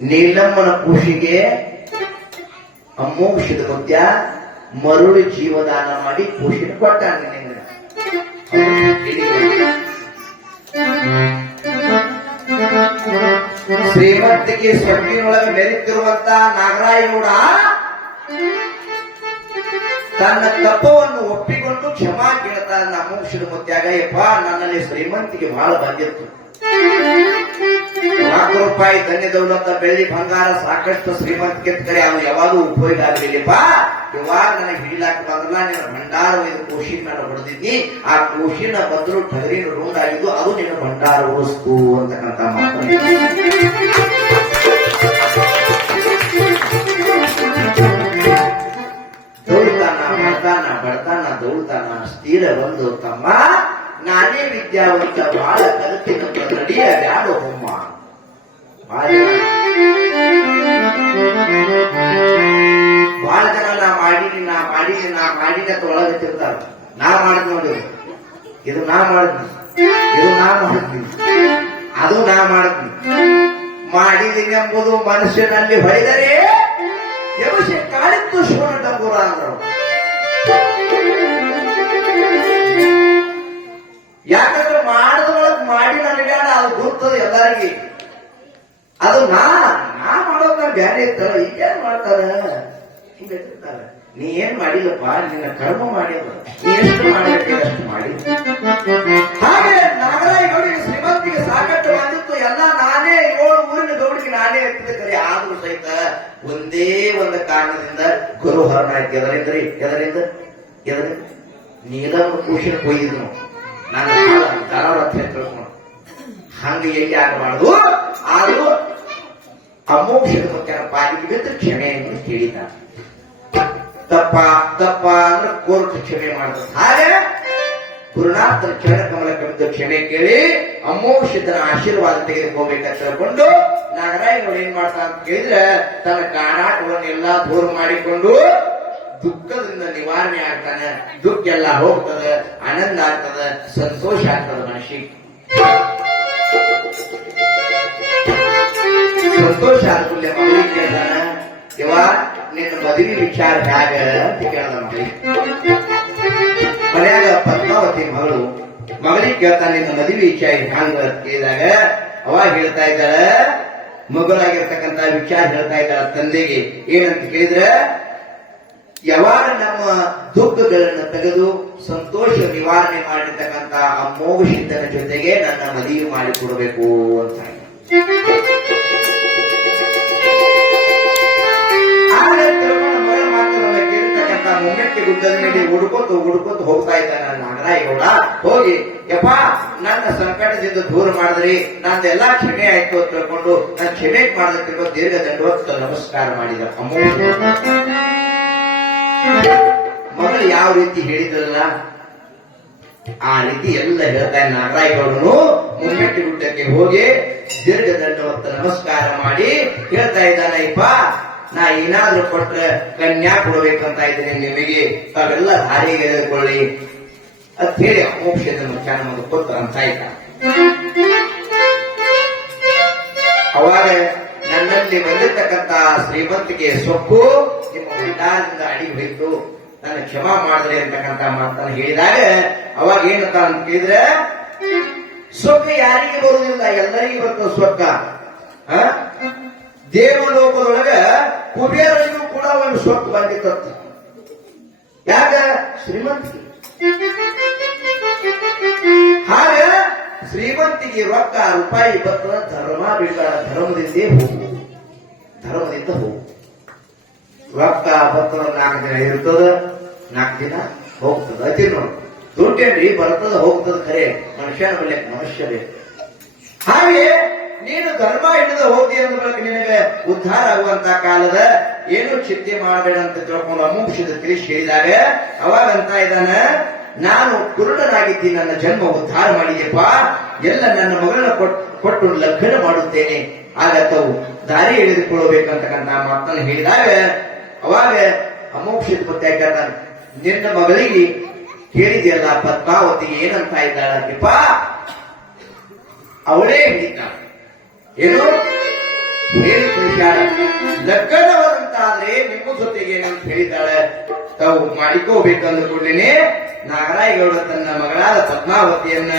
ನೀಲಮ್ಮನ ಖುಷಿಗೆ ಅಮೋಕ್ಷದ ಮುತ್ಯ ಮರುಳು ಜೀವದಾನ ಮಾಡಿ ಖುಷಿನ ಕೊಟ್ಟ. ಶ್ರೀಮಂತಿಗೆ ಸೊಪ್ಪಿನೊಳಗೆ ಮೆರೆತಿರುವಂತ ನಾಗರಾಯಗೌಡ ತನ್ನ ತಪ್ಪವನ್ನು ಒಪ್ಪಿಕೊಂಡು ಕ್ಷಮಾ ಕೇಳ್ತಾ ಅಮೋಕ್ಷದ ಮುತ್ಯಾಗ, ಯಪ್ಪ ನನ್ನಲ್ಲಿ ಶ್ರೀಮಂತಿಗೆ ಬಹಳ ಬಂದಿತ್ತು, ₹1,00,000 ಧನ್ಯ ದೌಲತ್ತ ಬೆಳ್ಳಿ ಬಂಗಾರ ಸಾಕಷ್ಟು ಶ್ರೀಮಂತಿಕೆ ಕರೆ ಅವನು ಯಾವಾಗೂ ಉಪಯೋಗ ಆಗಲಿಲ್ಲಪ್ಪ. ಇವಾಗ ನನಗೆ ಹಿಡಿಲಾಕ ಬಂದ್ರಲ್ಲ, ನಿನ್ನ ಭಂಡಾರ ಇದು ಕೋಶಿನ ನಾನು ಹೊಡೆದಿದ್ನಿ, ಆ ಕೋಶಿನ ಬದಲು ಟಗರಿನ ರೂಂಡ್ ಆಗಿದ್ದು, ಅದು ನಿನ್ನ ಭಂಡಾರ ಉಳಿಸ್ತು ಅಂತಕ್ಕಂಥ ಮಾತು. ದೌಳ್ತಾನ ಮಾಡ್ತಾನ ಬಡತಾನ ದೌಳ್ತಾನ ಸ್ಥಿರ ಬಂದು, ತಮ್ಮ ನಾನೇ ವಿದ್ಯಾವಂತ ಬಹಳ ಕಲಿತಿನ ನಡಿಯ ಬ್ಯಾಡೋ ಹೋಮ್ಮ. ಬಹಳ ಜನ ನಾ ಮಾಡಿದ ಒಳಗತ್ತಿರ್ತಾರ. ನಾ ಮಾಡಿದ್ ನೋಡಿ, ಇದು ನಾ ಮಾಡಿದ್ನಿ, ಇದು ನಾ ಮಾಡಿದ್ನಿ, ಅದು ನಾ ಮಾಡಿದ್ನಿ. ಮಾಡಿದೀನಿ ಎಂಬುದು ಮನುಷ್ಯನಲ್ಲಿ ಹೊಯ್ದರೆ ಯವಶ ಕಾಳಿತ್ತು ಶಿವನ ಡಂಬೂರ ಅಂದ್ರು. ಯಾಕಂದ್ರೆ ಮಾಡಿದ್ರೊಳಗೆ ಮಾಡಿ ನನಗೆ ಅದು ಗುರ್ತದ ಎಲ್ಲರಿಗೆ. ಅದು ನಾ ಮಾಡೋದ್ ನಾ ಬ್ಯಾರೆ ಇರ್ತಾರ, ಈಗೇನ್ ಮಾಡ್ತಾರ ಹಿಂಗಿರ್ತಾರ. ನೀ ಏನ್ ಮಾಡಿಲ್ಲಪ್ಪ, ನಿನ್ನ ಕರ್ಮ ಮಾಡಿಲ್ಲ, ನೀ ಎಷ್ಟು ಮಾಡಬೇಕು ಅಷ್ಟು ಮಾಡಿ. ಹಾಗೆ ನಾಗರಾಯಗೌಡಿಗೆ ಶ್ರೀಮಂತಿಗೆ ಸಾಕಷ್ಟು ಬಂದಿತ್ತು, ಎಲ್ಲ ನಾನೇ 7 ಊರಿನ ಗೌಡಿಗೆ ನಾನೇ ಇರ್ತಿದ್ದೆ ಕರೆ. ಆದ್ರೂ ಸಹಿತ ಒಂದೇ ಒಂದು ಕಾರಣದಿಂದ ಗುರು ಹರಣ ಆಯ್ತು. ಎದರಿಂದ ನೀಲಮ್ಮ ಖುಷಿನ ಕೊಯ್ದಿದ್ನು. ನಾನು ದರವರತ್ತ ತಿಳ್ಕೊಂಡು ಹಂಗ ಎಲ್ಲಿ ಆಗಬಾರ್ದು. ಆದ್ರೂ ಅಮೋಕ್ಷದ ಮುಖ್ಯನ ಪಾಲಿಗೆ ಬಿದ್ದು ಕ್ಷಮೆಯನ್ನು ಕೇಳಿದ. ತಪ್ಪ ಅಂದ್ರೆ ಕೋರ್ಟ್ ಕ್ಷಮೆ ಮಾಡ್ತಾರೆ. ಹಾಗೆ ಗುರುನಾಥನ ಚರಣ ಕಮಲಕ್ಕೆ ಬಿದ್ದು ಕ್ಷಮೆ ಕೇಳಿ ಅಮೋಕ್ಷದನ ಆಶೀರ್ವಾದ ತೆಗೆದುಕೋಬೇಕಂತ ತಿಳ್ಕೊಂಡು ನಾಗರಾಯಗೌಡ ಏನ್ ಮಾಡ್ತಾ ಅಂತ ಕೇಳಿದ್ರೆ, ತನ್ನ ಕಾರಾಟಗಳನ್ನೆಲ್ಲಾ ದೂರ ಮಾಡಿಕೊಂಡು ದುಃಖದಿಂದ ನಿವಾರಣೆ ಆಗ್ತಾನೆ. ದುಃಖ ಎಲ್ಲ ಹೋಗ್ತದೆ, ಆನಂದ ಆಗ್ತದೆ, ಸಂತೋಷ ಆಗ್ತದೆ ಮನುಷ್ಯ. ಸಂತೋಷ ಆದ್ಮೇಲೆ ಮಗಳಿಗೆ ಕೇಳ್ತಾನ, ಇವ ನಿನ್ನ ಮದುವೆ ವಿಚಾರ ಹೇಗ ಅಂತ ಕೇಳ್ದ ಮಗಳಿಗೆ. ಮನ್ಯಾಗ ಪದ್ಮಾವತಿ ಮಗಳಿಗೆ ಕೇಳ್ತಾನೆ, ನಿನ್ನ ಮದುವೆ ವಿಚಾರ ಹ್ಯಾಂಗ ಅಂತ ಕೇಳಿದಾಗ ಅವಾಗ ಹೇಳ್ತಾ ಇದ್ದಾಳ, ಮಗಳಾಗಿರ್ತಕ್ಕಂಥ ವಿಚಾರ ಹೇಳ್ತಾ ಇದ್ದಾಳ ತಂದೆಗೆ. ಏನಂತ ಕೇಳಿದ್ರೆ, ಯಾವಾಗ ನಮ್ಮ ದುಃಖಗಳನ್ನು ತೆಗೆದು ಸಂತೋಷ ನಿವಾರಣೆ ಮಾಡಿರ್ತಕ್ಕಂಥ ಅಮೋಘಸಿದ್ದನ ಜೊತೆಗೆ ನನ್ನ ಮದುವೆ ಮಾಡಿಕೊಡ್ಬೇಕು ಅಂತ. ಮೊಮ್ಮೆಟ್ಟಿ ಗುಡ್ಡದ ಮೇಲೆ ಹುಡುಕೋತ ಹೋಗ್ತಾ ಇದ್ದಾನೆ ನಾಗರಾಯಗೌಡ. ಹೋಗಿ, ಯಪ್ಪ ನನ್ನ ಸಂಕಟದಿಂದ ದೂರ ಮಾಡಿದ್ರಿ, ನಂದೆಲ್ಲಾ ಕ್ಷಮೆ ಆಯ್ತು ಅಂತ ತಿಳ್ಕೊಂಡು ನಾನು ಕ್ಷಮೆ ಮಾಡದಕ್ಕೆ ದೀರ್ಘ ದಂಡವತ್ತ ನಮಸ್ಕಾರ ಮಾಡಿದ. ಮಗಳು ಯಾವ ರೀತಿ ಹೇಳಿದ್ರಲ್ಲ ಆ ರೀತಿ ಎಲ್ಲ ಹೇಳ್ತಾ ನಾಗರಾಯಗೌಡನು ಮುಮ್ಮೆಟ್ಟಿ ಗುಡ್ಡಕ್ಕೆ ಹೋಗಿ ದೀರ್ಘ ದಂಡವತ್ತ ನಮಸ್ಕಾರ ಮಾಡಿ ಹೇಳ್ತಾ ಇದ್ದಾನೆ, ಇಪ್ಪ ನಾ ಏನಾದ್ರೂ ಕೊಟ್ರೆ ಕನ್ಯಾ ಕೊಡಬೇಕಂತ ಇದ್ದೀನಿ ನಿಮಗೆ, ತಾವೆಲ್ಲ ದಾರಿಗೆ ಎಳೆದುಕೊಳ್ಳಿ ಅಂತ ಹೇಳಿ ಅಮೋಕ್ಷದ ಮುಖ್ಯಾನ ಪುತ್ರ ಅಂತ ಇದ್ದ. ಅವಾಗ ನನ್ನಲ್ಲಿ ಬಂದಿರ್ತಕ್ಕಂಥ ಶ್ರೀಮಂತಿಗೆ ಸೊಕ್ಕು ನಿಮ್ಮ ಭಂಡಾರದಿಂದ ಅಡಿ ಹೋಯ್ತು, ನನ್ನ ಕ್ಷಮಾ ಮಾಡಿದ್ರಿ ಅಂತಕ್ಕಂಥ ಮಾತನ್ನು ಹೇಳಿದಾಗ ಅವಾಗ ಏನಂತ ಅಂತ ಕೇಳಿದ್ರೆ, ಸೊಕ್ಕ ಯಾರಿಗೆ ಬರುವುದಿಲ್ಲ, ಎಲ್ಲರಿಗೂ ಬರ್ತದೆ ಸೊಕ್ಕ. ದೇವಲೋಕದೊಳಗ ಕುಬೇರನಿಗೂ ಕೂಡ ಒಂದು ಸೊಕ್ಕ ಬಂದಿತ್ತು. ಯಾಕ? ಶ್ರೀಮಂತಿಗೆ. ಹಾಗೆ ಶ್ರೀಮಂತಿಗೆ ರೊಕ್ಕ ರೂಪಾಯಿ ಬರ್ತದ, ಧರ್ಮ ಬೇಕಾದ ಧರ್ಮದಿಂದ ಹೋಗು. ರೊಕ್ಕ ಬರ್ತದ 4 ದಿನ ಇರ್ತದ, 4 ದಿನ ಹೋಗ್ತದ. ಅತಿ ನೋಡು, ದುಡ್ಡೇನ್ರಿ ಬರ್ತದ ಹೋಗ್ತದ, ಖರೆ ಮನುಷ್ಯನ ಮೇಲೆ ಮನುಷ್ಯ ಬೇಕು. ಹಾಗೆ ನೀನು ಧರ್ಮ ಹಿಡಿದ ಹೋಗಿ ಅಂದ ಬಳಿಕ ನಿನಗೆ ಉದ್ಧಾರ ಆಗುವಂತ ಕಾಲದ ಏನು ಚಿಂತೆ ಮಾಡಬೇಡ ಅಂತ ತಿಳ್ಕೊಂಡು ಅಮೋಕ್ಷದ ತಿಳಿಸಿ ಹೇಳಿದಾಗ ಅವಾಗ ಅಂತ ಇದ್ದಾನ, ನಾನು ಕುರುಡನಾಗಿದ್ದೀನಿ, ನನ್ನ ಜನ್ಮ ಉದ್ಧಾರ ಮಾಡಿದೆಪ್ಪ, ಎಲ್ಲ ನನ್ನ ಮಗಳನ್ನ ಕೊಟ್ಟು ಲಗ್ನ ಮಾಡುತ್ತೇನೆ, ಆಗ ತಾವು ದಾರಿ ಹಿಡಿದುಕೊಳ್ಳಬೇಕಂತಕ್ಕಂಥ ಮಾತನ್ನು ಹೇಳಿದಾಗ ಅವಾಗ ಅಮೋಕ್ಷದ ಪತ್ತೆ ಕೇಳ್ತಾನೆ, ನಿನ್ನ ಮಗಳಿಗೆ ಕೇಳಿದೆಯಲ್ಲ ಪದ್ಮಾವತಿಗೆ ಏನಂತ ಇದ್ದಾಳಪ್ಪ, ಅವಳೇ ಹೇಳಿದ್ದಾಳೆ ಏನು ಹೇಳಿ ಬೇಡ, ಲಗ್ನವಂತಾದ್ರೆ ನಿಮ್ಮ ಜೊತೆಗೆ ಅಂತ ಹೇಳಿದ್ದಾಳೆ. ತಾವು ಮಾಡಿಕೋಬೇಕಂದ ಕೂಡಲೇ ನಾಗರಾಯಗೌಡ ತನ್ನ ಮಗಳಾದ ಪದ್ಮಾವತಿಯನ್ನ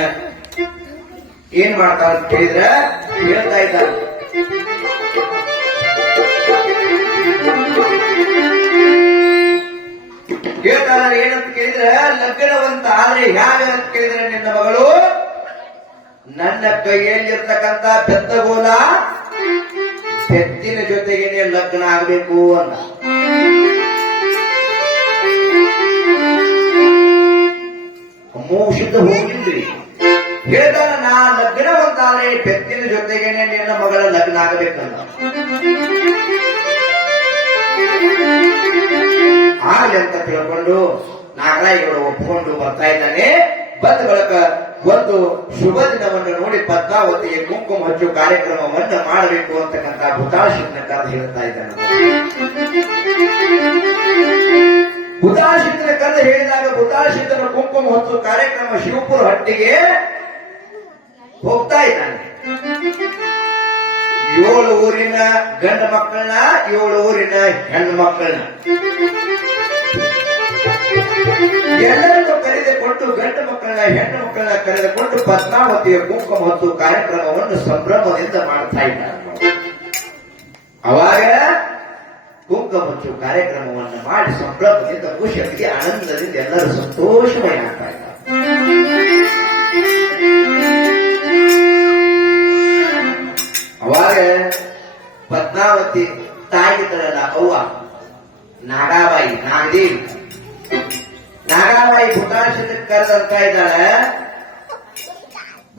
ಏನ್ ಮಾಡ್ತಾರ ಅಂತ ಕೇಳಿದ್ರ ಹೇಳ್ತಾ ಇದ್ದಾರೆ. ಹೇಳ್ತಾರ ಏನಂತ ಕೇಳಿದ್ರೆ, ಲಗ್ನವಂತ ಆದ್ರೆ ಯಾರು ಅಂತ ಕೇಳಿದ್ರೆ ನಿನ್ನ ಮಗಳು ನನ್ನ ಕೈಯಲ್ಲಿರ್ತಕ್ಕಂಥ ಬೆತ್ತಗೋಲ ಬೆತ್ತಿನ ಜೊತೆಗೇನೆ ಲಗ್ನ ಆಗ್ಬೇಕು ಅಂತ. ಮೋಷಿತ ಹೋಗಿಲ್ರಿ, ಹೇಳ್ತಾರ ನಾ ಲಗ್ನವಂತಾದ್ರೆ ಬೆತ್ತಿನ ಜೊತೆಗೇನೆ ನಿನ್ನ ಮಗಳ ಲಗ್ನ ಆಗಬೇಕಂತ. ಆಗಲಿ ಅಂತ ತಿಳ್ಕೊಂಡು ನಾಗರಾಯಗೌಡ ಒಪ್ಪಿಕೊಂಡು ಬರ್ತಾ ಇದ್ದಾನೆ. ಬಂದ ಬಳಿಕ ಒಂದು ಶುಭ ದಿನವನ್ನು ನೋಡಿ ಪದ್ಮಾವತಿಗೆ ಕುಂಕುಮ ಹಚ್ಚು ಕಾರ್ಯಕ್ರಮವನ್ನು ಮಾಡಬೇಕು ಅಂತಕ್ಕಂಥ ಹುತಾಶಿನ ಕರೆದು ಹೇಳ್ತಾ ಇದ್ದಾನೆ. ಹುತಾಶಿನ ಕರೆದು ಹೇಳಿದಾಗ ಹುತಾಶಿತನ ಕುಂಕುಮ ಹಚ್ಚು ಕಾರ್ಯಕ್ರಮ ಶಿವಪುರ ಹಟ್ಟಿಗೆ ಹೋಗ್ತಾ ಇದ್ದಾನೆ. 7 ಊರಿನ ಗಂಡು ಮಕ್ಕಳನ್ನ 7 ಊರಿನ ಹೆಣ್ಣು ಮಕ್ಕಳನ್ನ ಎಲ್ಲರನ್ನು ಕರೆದುಕೊಂಡು ಗಂಡು ಮಕ್ಕಳನ್ನ ಹೆಣ್ಣು ಮಕ್ಕಳನ್ನ ಕರೆದುಕೊಂಡು ಪದ್ಮಾವತಿಯ ಕುಂಕುಮ ಹೊತ್ತು ಕಾರ್ಯಕ್ರಮವನ್ನು ಸಂಭ್ರಮದಿಂದ ಮಾಡ್ತಾ ಇದ್ದಾರೆ. ಅವಾಗ ಕುಂಕುಮ ಹೊತ್ತು ಕಾರ್ಯಕ್ರಮವನ್ನು ಮಾಡಿ ಸಂಭ್ರಮದಿಂದ ಖುಷಿಯಾಗಿ ಆನಂದದಿಂದ ಎಲ್ಲರೂ ಸಂತೋಷವಾಗಿ ಆಗ್ತಾ ಇದ್ದಾರೆ. ಅವಾಗ ಪದ್ಮಾವತಿ ತಾಯಿಗಳಲ್ಲ ಅವ್ವ ನಾಗಾಬಾಯಿ ನಾಗಾಬಾಯಿ ಹುತಾಶಿತ ಕರೆದಂತ ಇದ್ದಾಳೆ.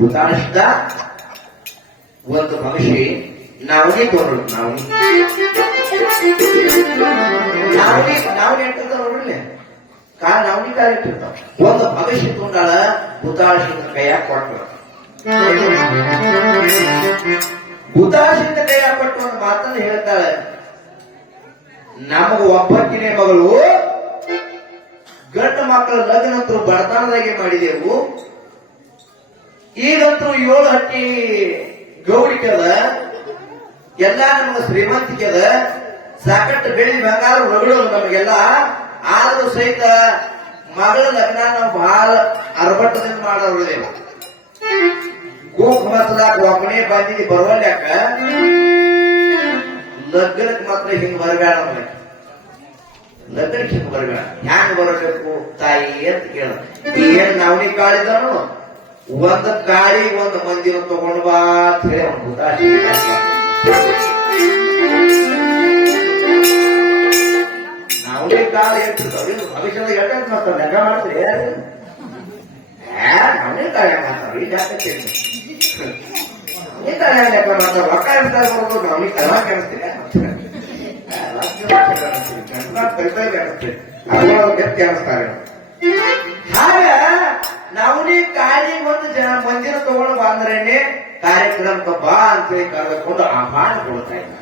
ಹುತಾಶಿತ ಒಂದು ಮನುಷ್ಯ ನಾವನಿ ತೋರು ನಾವನಿ ಇಟ್ಟಿರ್ತಾವ ನೋಡ್ರಿ, ನಾವನಿ ಕಾಲ ಇಟ್ಟಿರ್ತಾವ. ಒಂದು ಮನುಷ್ಯ ತೊಂದಾಳ ಹುತಾಶಿತ ಕೈಯಾಗ ಕೊಟ್ಟ. ಹುತಾಶಿತ ಕೈಯಾಗ ಕೊಟ್ಟು ಒಂದು ಮಾತನ್ನು ಹೇಳ್ತಾಳೆ, ನಮಗ ಒಬ್ಬಕ್ಕಿನೇ ಮಗಳು, ಗಂಡು ಮಕ್ಕಳ ಲಗ್ನಂತರೂ ಬಡತನದಾಗೆ ಮಾಡಿದೆವು. ಈಗಂತೂ 7 ಹಟ್ಟಿ ಗೌಡಿಕದ ಎಲ್ಲ ನಮಗ ಶ್ರೀಮಂತಿಕೆ ಅದ, ಸಾಕಷ್ಟು ಬೆಳಿ ಬಂಗಾರ ಹೊಗಳೋದು ನಮಗೆಲ್ಲ. ಆದ್ರೂ ಸಹಿತ ಮಗಳ ಲಗ್ನ ನಾವು ಬಹಳ ಅರ್ಭಟದಿಂದ ಮಾಡೋದೇವು. ಕುಂಕುಮ ಹಚ್ಚಲಾಕ ಒಬ್ಬನೇ ಬಂದಿದ್ದು ಬರುವಲ್ಯಾಕ, ಲಗ್ನಕ್ಕೆ ಮಾತ್ರ ಹಿಂಗ್ ಬರಬೇಡ, ಲಗ್ನಕ್ಕೆ ಹಿಂಗ್ ಬರಬೇಡ, ಹ್ಯಾಂಗ ಬರಬೇಕು ತಾಯಿ ಅಂತ ಕೇಳ. ಏನ್ ನಾವನಿ ಕಾಳಿದನು, ಒಂದು ಕಾಳಿ ಒಂದು ಮಂದಿನ ತಗೊಂಡು ಬಾ ಅಂತ ಹೇಳಿ ಅವ್ನು ಹುತಾಶಿ ನಾವನಿ ಕಾಳ ಹೇಳ್ತಿರ್ತಾವ. ಭವಿಷ್ಯದ ಎಟ್ಟ ಮಾಡ್ತಾವ ಲೆಕ್ಕ ಮಾಡ್ತೀರಿ, ನಾವನಿ ಕಾಳ ಮಾಡ್ತಾವ್ರಿ ಜಾಸ್ತಿ ಲೆಕ್ಕ ಮಾಡ್ತಾವ. ರೊಕ್ಕ ಇರ್ತಾರೆ ಬರ್ಬೋದು, ನಾವನಿ ಕಲ ಕಾಣಿಸ್ತೀರಿ ಗಟ್ಟಿ ಅನಿಸ್ತಾರೆ. ಹಾಗ ನಾವನಿ ಕಾಳಿ ಒಂದು ಮಂದಿರ ತಗೊಂಡು ಬಂದ್ರೇನೆ ಕಾರ್ಯಕ್ರಮಕ್ಕೆ ಬಾ ಅಂತೇಳಿ ಕರೆದುಕೊಂಡು ಆಹ್ವಾನ ಕೊಡ್ತಾ ಇದ್ದ.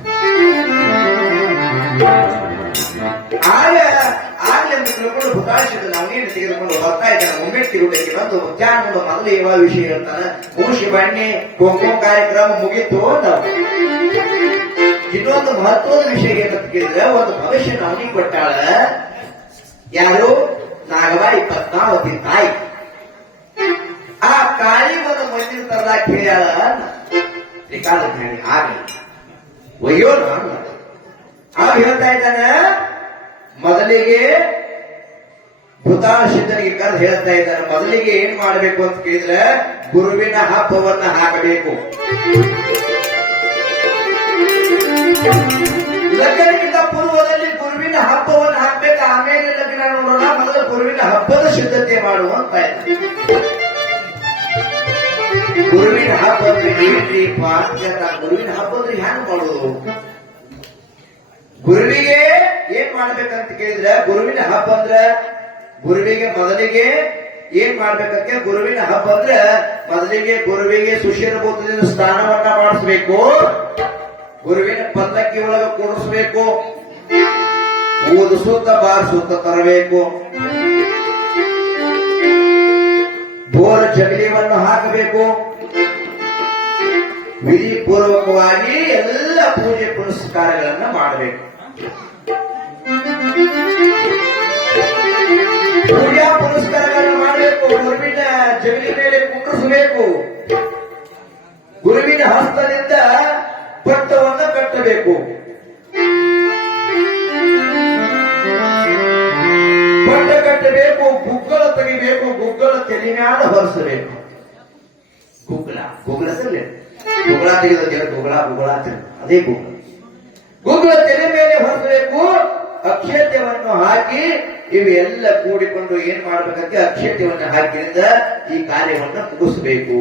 ಆಗ್ಲಿ ಅಂತ ತಿಳ್ಕೊಂಡು ಹುತಾಶಿದ ನಾವನೇನು ತೆಗೆದುಕೊಂಡು ಬರ್ತಾ ಇದ್ದಾನೆ. ಒಮ್ಮೆ ತಿರುಗಕ್ಕೆ ಬಂದು ಮಧ್ಯಾಹ್ನ ಮೊದಲು ಯಾವ ವಿಷಯ ಹೇಳ್ತಾನೆ, ಮೂಷಿ ಬಣ್ಣೆ ಕುಂಕುಮ ಕಾರ್ಯಕ್ರಮ ಮುಗಿತು ಅಂತ. ಇನ್ನೊಂದು ಮಹತ್ವದ ವಿಷಯ ಏನಂತ ಕೇಳಿದ್ರೆ, ಒಂದು ಭವಿಷ್ಯ ನಾವನಿ ಕೊಟ್ಟಾಳ. ಯಾರು? ನಾಗಬಾಯಿ ಪದ್ಮಾವತಿ ತಾಯಿ. ಆ ಕಾಳಿ ಒಂದು ಮಂದಿರ ತರಲಾಕ ಹೇಳ್ಯಾಳ. ತ್ರಿಕಾಲ ಜ್ಞಾನಿ ಆಗ್ಲಿ ಒಯ್ಯೋ ಅವ ಹೇಳ್ತಾ ಇದ್ದಾನೆ. ಮೊದಲಿಗೆ ಹುತಾಶಿತನಿಗೆ ಕರೆದು ಹೇಳ್ತಾ ಇದ್ದಾನೆ, ಮೊದಲಿಗೆ ಏನ್ ಮಾಡಬೇಕು ಅಂತ ಕೇಳಿದ್ರೆ ಗುರುವಿನ ಹಬ್ಬವನ್ನ ಹಾಕಬೇಕು. ಲಗ್ನಕ್ಕಿಂತ ಪೂರ್ವದಲ್ಲಿ ಗುರುವಿನ ಹಬ್ಬವನ್ನು ಹಾಕ್ಬೇಕು, ಆಮೇಲೆ ಲಗ್ನ ನೋಡೋಣ. ಮೊದಲು ಗುರುವಿನ ಹಬ್ಬದ ಸಿದ್ಧತೆ ಮಾಡುವಂತ ಗುರುವಿನ ಹಬ್ಬ ಅಂದ್ರೆ ಏನ್ರಿ ಗುರುವಿನ ಹಬ್ಬ ಅಂದ್ರೆ ಹ್ಯಾಂಗ ಮಾಡೋದು? ಗುರುವಿಗೆ ಏನ್ ಮಾಡ್ಬೇಕಂತ ಕೇಳಿದ್ರೆ, ಗುರುವಿನ ಹಬ್ಬ ಅಂದ್ರೆ ಗುರುವಿಗೆ ಮೊದಲಿಗೆ ಏನ್ ಮಾಡ್ಬೇಕಂತ, ಗುರುವಿನ ಹಬ್ಬ ಅಂದ್ರೆ ಮೊದಲಿಗೆ ಗುರುವಿಗೆ ಸುಶೀಲಭೂತದಿಂದ ಸ್ನಾನವನ್ನ ಮಾಡಿಸ್ಬೇಕು, ಗುರುವಿನ ಪಲ್ಲಕ್ಕಿ ಒಳಗ ಕೂಡಿಸ್ಬೇಕು, ಊದಿಸುತ್ತ ಬಾರಿಸುತ್ತ ತರಬೇಕು, ಬೋರ ಜಗಲಿಯನ್ನು ಹಾಕಬೇಕು, ವಿಧಿ ಪೂರ್ವಕವಾಗಿ ಎಲ್ಲ ಪೂಜೆ ಪುನಸ್ಕಾರಗಳನ್ನ ಮಾಡಬೇಕು. ಪೂಜಾ ಪುನಸ್ಕಾರಗಳನ್ನು ಮಾಡಬೇಕು. ಗುರುವಿನ ಜಗಲಿ ಮೇಲೆ ಕುಂಡ್ರಿಸಬೇಕು. ಗುರುವಿನ ಹಸ್ತದಿಂದ ಪಟ್ಟವನ್ನು ಕಟ್ಟಬೇಕು. ಪಟ್ಟ ಕಟ್ಟಬೇಕು. ಗುಗ್ಗಳ ತೆಗಿಬೇಕು. ಗುಗ್ಗಳ ತಲೆ ಮ್ಯಾಲ ಹೊರಿಸಬೇಕು. ಗುಗ್ಗಳ ತೆಗೆದ ಜನ ಗುಗ್ಗಳ ಅದೇ ಗುಗ್ಗಳ ತಲೆ ಮೇಲೆ ಹೊರಿಸಬೇಕು. ಅಕ್ಷತೆಯನ್ನು ಹಾಕಿ ಇವೆಲ್ಲ ಕೂಡಿಕೊಂಡು ಏನ್ ಮಾಡ್ಬೇಕಂತ ಅಕ್ಷತೆಯನ್ನು ಹಾಕಿರಿಂದ ಈ ಕಾರ್ಯವನ್ನು ಮುಗಿಸಬೇಕು.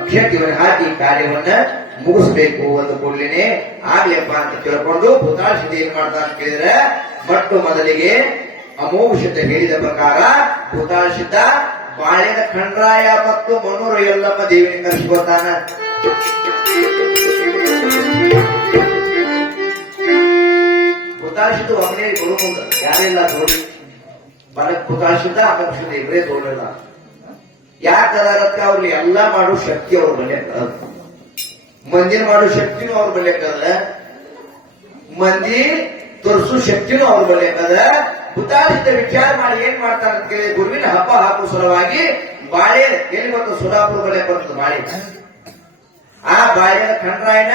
ಅಕ್ಷತೆಯನ್ನು ಹಾಕಿ ಕಾರ್ಯವನ್ನ ಮುಗಿಸ್ಬೇಕು ಅಂತ ಕೂಡಲೇ ಆಗ್ಲಿಪ್ಪ ಅಂತ ತಿಳ್ಕೊಂಡು ಭೂತಾಳಸಿದ್ಧ ಏನ್ ಮಾಡ್ತಾ ಅಂತ ಕೇಳಿದ್ರೆ ಬಟ್ಟು ಮೊದಲಿಗೆ ಅಮೋಘ ಹೇಳಿದ ಪ್ರಕಾರ ಭೂತಾಳಸಿದ್ಧ ಬಾಳೆನ ಖಂಡ್ರಾಯ ಮತ್ತು ಮನೂರು ಎಲ್ಲಮ್ಮ ದೇವಿನ ಕರೆಸಿಕೊತಾನ. ಭೂತಾಳಸಿದ್ಧ ಒಮ್ಮೆ ಗುರು ಮುಂದ ಯಾರೆಲ್ಲ ನೋಡಿ ಬಲಕ್ ಭೂತಾಳಸಿದ್ಧ ಅಮೋಘ ಇಬ್ಬರೇ ತೋಳಿಲ್ಲ. ಯಾಕಂದ್ರೆ ಅವ್ರಿಗೆ ಎಲ್ಲಾ ಮಾಡೋ ಶಕ್ತಿ ಅವ್ರ ಬಲ್ಲೆ ಮಂದಿನ ಮಾಡೋ ಶಕ್ತಿನೂ ಅವ್ರ ಬಲ್ಲೆ ಮಂದಿ ತೋರಿಸೋ ಶಕ್ತಿನೂ ಅವ್ರ ಬಲ್ಲೆ ಭೂತಾಳಸಿದ್ಧ ವಿಚಾರ ಮಾಡಿ ಏನ್ ಮಾಡ್ತಾರೆ ಅಂತ ಕೇಳಿ ಗುರುವಿನ ಹಬ್ಬ ಹಾಕುವ ಸಲುವಾಗಿ ಬಾಳೆ ಎಲ್ಲಿ ಬಂತು ಸೋಲಾಪುರ ಬಲೆ ಬರ್ತದೆ ಬಾಳೆ. ಆ ಬಾಳೆನ ಖಂಡ್ರಾಯನ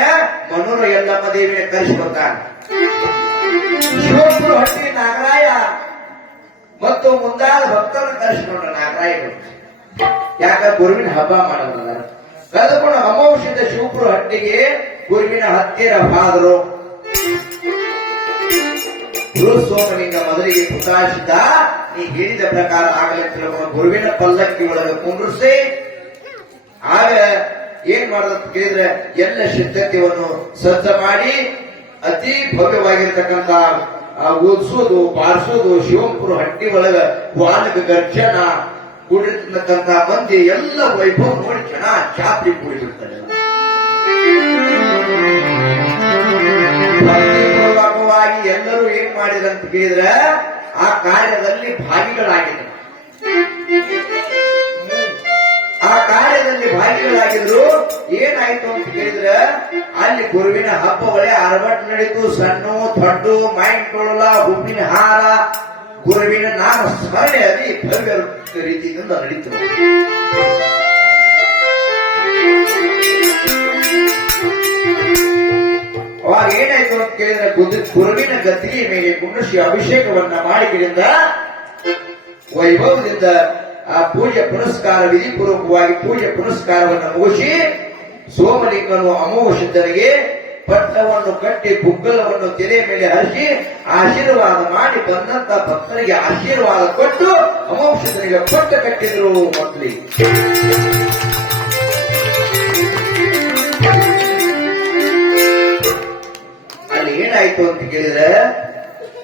ಮನೂರು ಎಲ್ಲಮ್ಮ ದೇವಿನ ಕರೆಸಿಕೊಡ್ತಾನೆ. ಶಿವಪುರ ಹಟ್ಟಿ ನಾಗರಾಯ ಮತ್ತು ಮುಂದಾದ ಭಕ್ತರನ್ನು ಕರೆಸಿಕೊಂಡ ನಾಗರಾಯರು. ಯಾಕ ಗುರುವಿನ ಹಬ್ಬ ಮಾಡೋದಲ್ಲ ಕಳೆದುಕೊಂಡು ಅಮಾವಾಸ್ಯದ ಶಿವಪುರ ಹಟ್ಟಿಗೆ ಗುರುವಿನ ಹತ್ತಿರ ಹಾದರು. ಗುರು ಸೋಮಲಿಂಗ ಮೊದಲಿಗೆ ಭೂತಾಳಸಿದ್ಧ ನೀ ಹೇಳಿದ ಪ್ರಕಾರ ಆಗಲಿ ತಿಳ್ಕೊಂಡು ಗುರುವಿನ ಪಲ್ಲಕ್ಕಿ ಒಳಗೆ ಕುಂಡ್ರಿಸಿ ಆಗ ಏನ್ ಮಾಡೋದಂತ ಕೇಳಿದ್ರೆ ಎಲ್ಲ ಸಿದ್ಧತೆಯನ್ನು ಸಜ್ಜ ಮಾಡಿ ಅತಿ ಭವ್ಯವಾಗಿರ್ತಕ್ಕಂಥ ಓದಿಸೋದು ಬಾರಿಸೋದು ಶಿವಂಪುರ ಹಟ್ಟಿ ಒಳಗ ವಾನಕ ಗರ್ಜನ ಕೂಡಿರ್ತಕ್ಕಂಥ ಮಂದಿ ಎಲ್ಲ ವೈಭವ ನೋಡಿ ಜನ ಚಾಪಡಿ ಕೂಡಿರ್ತಾರೆ. ಭಕ್ತಿಪೂರ್ವಕವಾಗಿ ಎಲ್ಲರೂ ಏನ್ ಮಾಡಿದಂತ ಕೇಳಿದ್ರೆ ಆ ಕಾರ್ಯದಲ್ಲಿ ಭಾಗಿಗಳಾಗಿದ್ರು. ಆ ಕಾರ್ಯದಲ್ಲಿ ಭಾಗಿಗಳಾಗಿದ್ರು. ಏನಾಯ್ತು ಅಂತ ಕೇಳಿದ್ರೆ ಅಲ್ಲಿ ಗುರುವಿನ ಹಬ್ಬ ಒಳ್ಳೆ ಅರಬಟ್ ನಡೀತು. ಸಣ್ಣ ದೊಡ್ಡ ಮೈಂಡ್ ತೊಳಲ ಹೂವಿನ ಹಾರ ಗುರುವಿನ ನಾಮ ಸ್ಮರಣೆ ಅದಿ ಭವ್ಯ ರೀತಿಯಿಂದ ನಡೀತು. ಅವಾಗ ಏನಾಯ್ತು ಅಂತ ಕೇಳಿದ್ರೆ ಗುರುವಿನ ಗದ್ದಿಗೆ ಮೇಲೆ ಕುಂಡ್ರಿಸಿ ಅಭಿಷೇಕವನ್ನ ಮಾಡಿದ್ರಿಂದ ವೈಭವದಿಂದ ಆ ಪೂಜೆ ಪುನಸ್ಕಾರ ವಿಧಿಪೂರ್ವಕವಾಗಿ ಪೂಜೆ ಪುನಸ್ಕಾರವನ್ನು ಮುಗಿಸಿ ಸೋಮಲಿಂಗನು ಅಮೋಘ ಸಿದ್ಧನಿಗೆ ಪಟ್ಟವನ್ನು ಕಟ್ಟಿ ಗುಗ್ಗಲವನ್ನು ತೆರೆ ಮೇಲೆ ಹರಿಸಿ ಆಶೀರ್ವಾದ ಮಾಡಿ ಬಂದಂತ ಭಕ್ತರಿಗೆ ಆಶೀರ್ವಾದ ಕೊಟ್ಟು ಅಮೋಘ ಸಿದ್ಧನಿಗೆ ಪಟ್ಟ ಕಟ್ಟಿದ್ರು. ಮಕ್ಕಳಿಗೆ ಅಲ್ಲಿ ಏನಾಯ್ತು ಅಂತ ಕೇಳಿದ್ರೆ